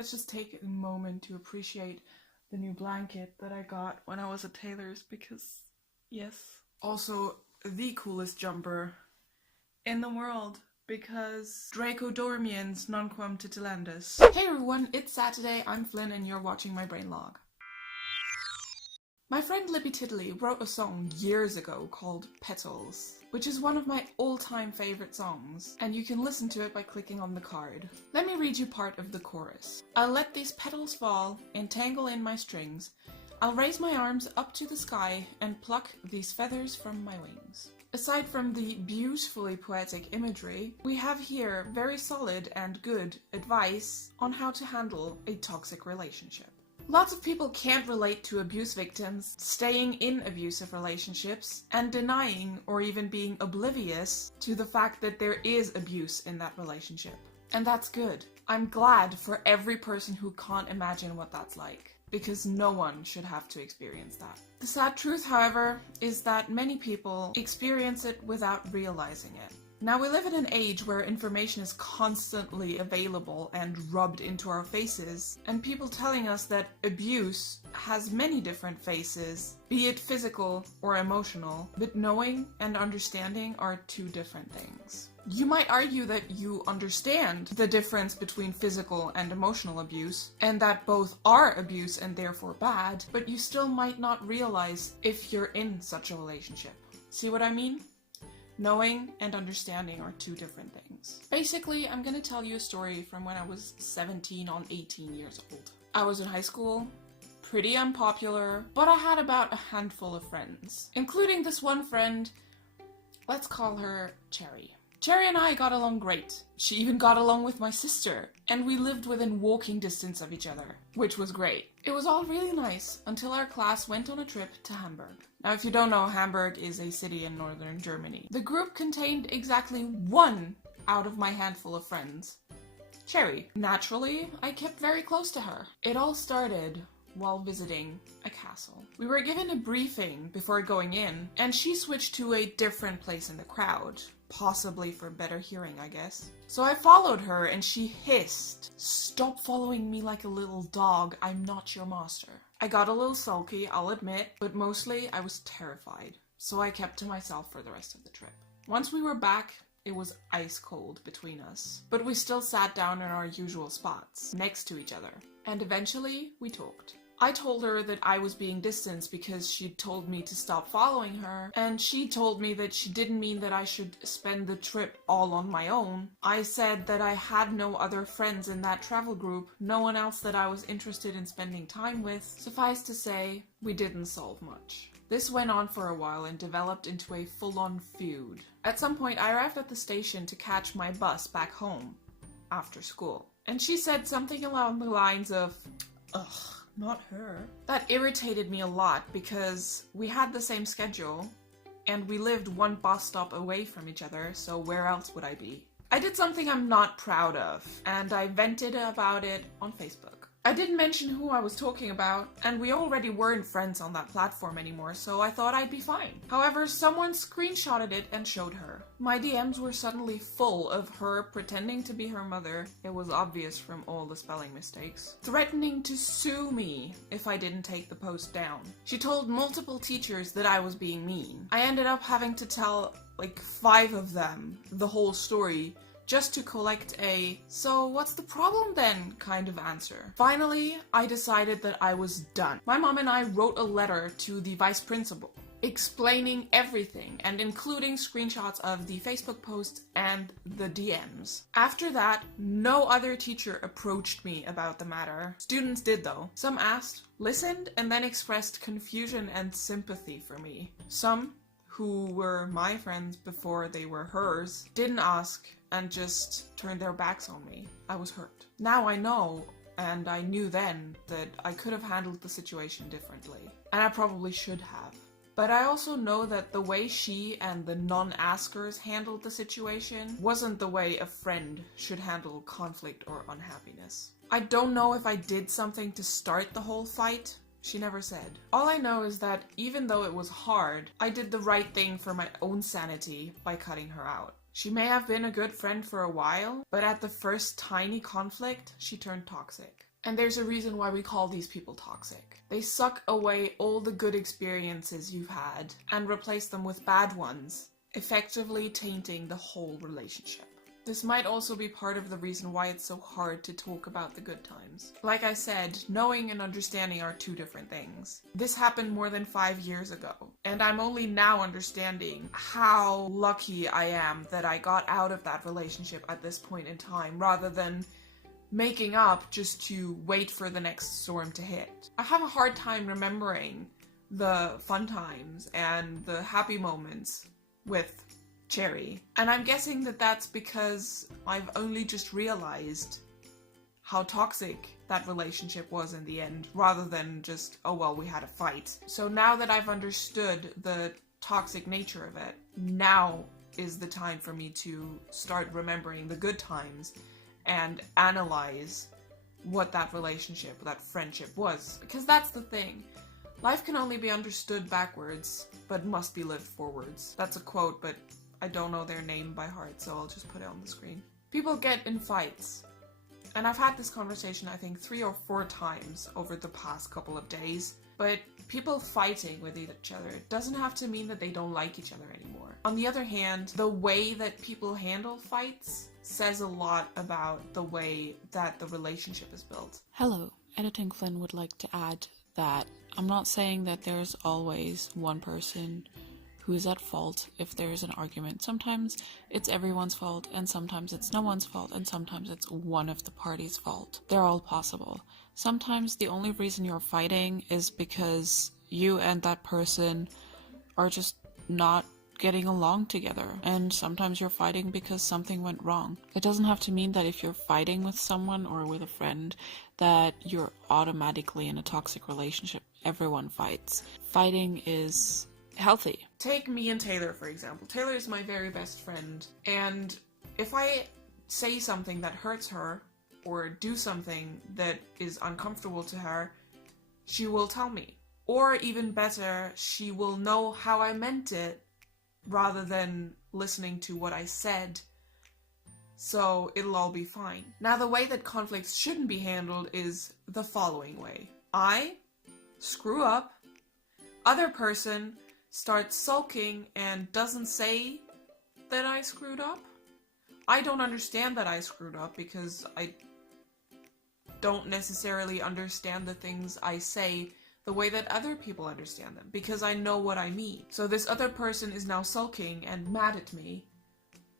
Let's just take a moment to appreciate the new blanket that I got when I was at Taylor's because, yes. Also, the coolest jumper in the world because Draco dormiens nonquam titilandus. Hey everyone, it's Saturday, I'm Flynn and you're watching my BrainLog. My friend Libby Tiddly wrote a song years ago called Petals, which is one of my all-time favorite songs, and you can listen to it by clicking on the card. Let me read you part of the chorus. I'll let these petals fall, entangle in my strings. I'll raise my arms up to the sky and pluck these feathers from my wings. Aside from the beautifully poetic imagery, we have here very solid and good advice on how to handle a toxic relationship. Lots of people can't relate to abuse victims, staying in abusive relationships, and denying or even being oblivious to the fact that there is abuse in that relationship. And that's good. I'm glad for every person who can't imagine what that's like, because no one should have to experience that. The sad truth, however, is that many people experience it without realizing it. Now, we live in an age where information is constantly available and rubbed into our faces, and people telling us that abuse has many different faces, be it physical or emotional, but knowing and understanding are two different things. You might argue that you understand the difference between physical and emotional abuse, and that both are abuse and therefore bad, but you still might not realize if you're in such a relationship. See what I mean? Knowing and understanding are two different things. Basically, I'm gonna tell you a story from when I was 17 on 18 years old. I was in high school, pretty unpopular, but I had about a handful of friends, including this one friend, let's call her Cherry. Cherry and I got along great. She even got along with my sister, and we lived within walking distance of each other, which was great. It was all really nice until our class went on a trip to Hamburg. Now, if you don't know, Hamburg is a city in northern Germany. The group contained exactly one out of my handful of friends, Cherry. Naturally, I kept very close to her. It all started while visiting a castle. We were given a briefing before going in, and she switched to a different place in the crowd. Possibly for better hearing, I guess. So I followed her and she hissed, "Stop following me like a little dog, I'm not your master." I got a little sulky, I'll admit, but mostly I was terrified. So I kept to myself for the rest of the trip. Once we were back, it was ice cold between us. But we still sat down in our usual spots, next to each other. And eventually, we talked. I told her that I was being distanced because she'd told me to stop following her, and she told me that she didn't mean that I should spend the trip all on my own. I said that I had no other friends in that travel group, no one else that I was interested in spending time with. Suffice to say, we didn't solve much. This went on for a while and developed into a full-on feud. At some point, I arrived at the station to catch my bus back home after school, and she said something along the lines of, "Ugh, not her." That irritated me a lot because we had the same schedule and we lived one bus stop away from each other, so where else would I be? I did something I'm not proud of, and I vented about it on Facebook. I didn't mention who I was talking about, and we already weren't friends on that platform anymore, so I thought I'd be fine. However, someone screenshotted it and showed her. My DMs were suddenly full of her pretending to be her mother, it was obvious from all the spelling mistakes, threatening to sue me if I didn't take the post down. She told multiple teachers that I was being mean. I ended up having to tell like 5 of them the whole story, just to collect a "so what's the problem then" kind of answer. Finally, I decided that I was done. My mom and I wrote a letter to the vice principal, explaining everything and including screenshots of the Facebook post and the DMs. After that, no other teacher approached me about the matter. Students did though. Some asked, listened, and then expressed confusion and sympathy for me. Some, who were my friends before they were hers, didn't ask and just turned their backs on me. I was hurt. Now I know, and I knew then, that I could have handled the situation differently. And I probably should have. But I also know that the way she and the non-askers handled the situation wasn't the way a friend should handle conflict or unhappiness. I don't know if I did something to start the whole fight. She never said. All I know is that even though it was hard, I did the right thing for my own sanity by cutting her out. She may have been a good friend for a while, but at the first tiny conflict, she turned toxic. And there's a reason why we call these people toxic. They suck away all the good experiences you've had and replace them with bad ones, effectively tainting the whole relationship. This might also be part of the reason why it's so hard to talk about the good times. Like I said, knowing and understanding are two different things. This happened more than 5 years ago, and I'm only now understanding how lucky I am that I got out of that relationship at this point in time, rather than making up just to wait for the next storm to hit. I have a hard time remembering the fun times and the happy moments with Cherry. And I'm guessing that that's because I've only just realized how toxic that relationship was in the end, rather than just, oh well, we had a fight. So now that I've understood the toxic nature of it, now is the time for me to start remembering the good times and analyze what that relationship, that friendship was. Because that's the thing. Life can only be understood backwards, but must be lived forwards. That's a quote, but I don't know their name by heart, so I'll just put it on the screen. People get in fights. And I've had this conversation, I think, 3 or 4 times over the past couple of days. But people fighting with each other doesn't have to mean that they don't like each other anymore. On the other hand, the way that people handle fights says a lot about the way that the relationship is built. Hello, Editing Flynn would like to add that I'm not saying that there's always one person who is at fault if there is an argument. Sometimes it's everyone's fault, and sometimes it's no one's fault, and sometimes it's one of the parties' fault. They're all possible. Sometimes the only reason you're fighting is because you and that person are just not getting along together, and sometimes you're fighting because something went wrong. It doesn't have to mean that if you're fighting with someone or with a friend that you're automatically in a toxic relationship. Everyone fights. Fighting is healthy. Take me and Taylor, for example. Taylor is my very best friend, and if I say something that hurts her or do something that is uncomfortable to her, she will tell me. Or even better, she will know how I meant it rather than listening to what I said, so it'll all be fine. Now, the way that conflicts shouldn't be handled is the following way. I screw up, other person starts sulking and doesn't say that I screwed up. I don't understand that I screwed up because I don't necessarily understand the things I say the way that other people understand them, because I know what I mean. So this other person is now sulking and mad at me,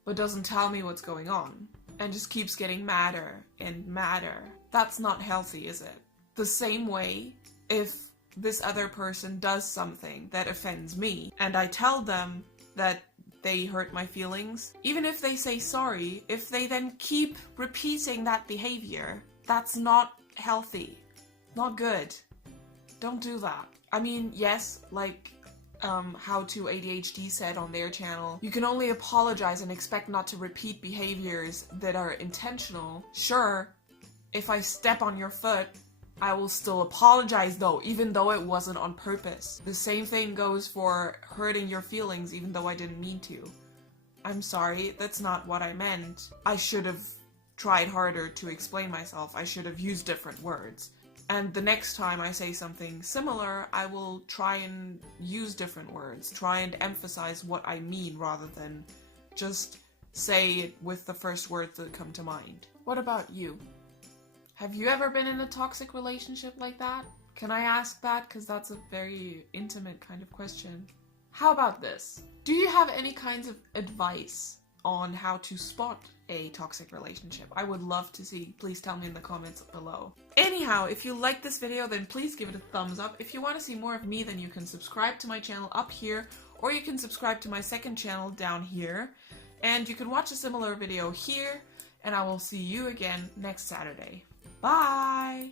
but doesn't tell me what's going on, and just keeps getting madder and madder. That's not healthy, is it? The same way, if this other person does something that offends me, and I tell them that they hurt my feelings, even if they say sorry, if they then keep repeating that behavior, that's not healthy. Not good. Don't do that. I mean, yes, like How to ADHD said on their channel, you can only apologize and expect not to repeat behaviors that are intentional. Sure, if I step on your foot, I will still apologize though, even though it wasn't on purpose. The same thing goes for hurting your feelings even though I didn't mean to. I'm sorry, that's not what I meant. I should have tried harder to explain myself. I should have used different words. And the next time I say something similar, I will try and use different words, try and emphasize what I mean rather than just say it with the first words that come to mind. What about you? Have you ever been in a toxic relationship like that? Can I ask that? Because that's a very intimate kind of question. How about this? Do you have any kinds of advice on how to spot a toxic relationship? I would love to see. Please tell me in the comments below. Anyhow, if you like this video, then please give it a thumbs up. If you want to see more of me, then you can subscribe to my channel up here, or you can subscribe to my second channel down here, and you can watch a similar video here, and I will see you again next Saturday. Bye!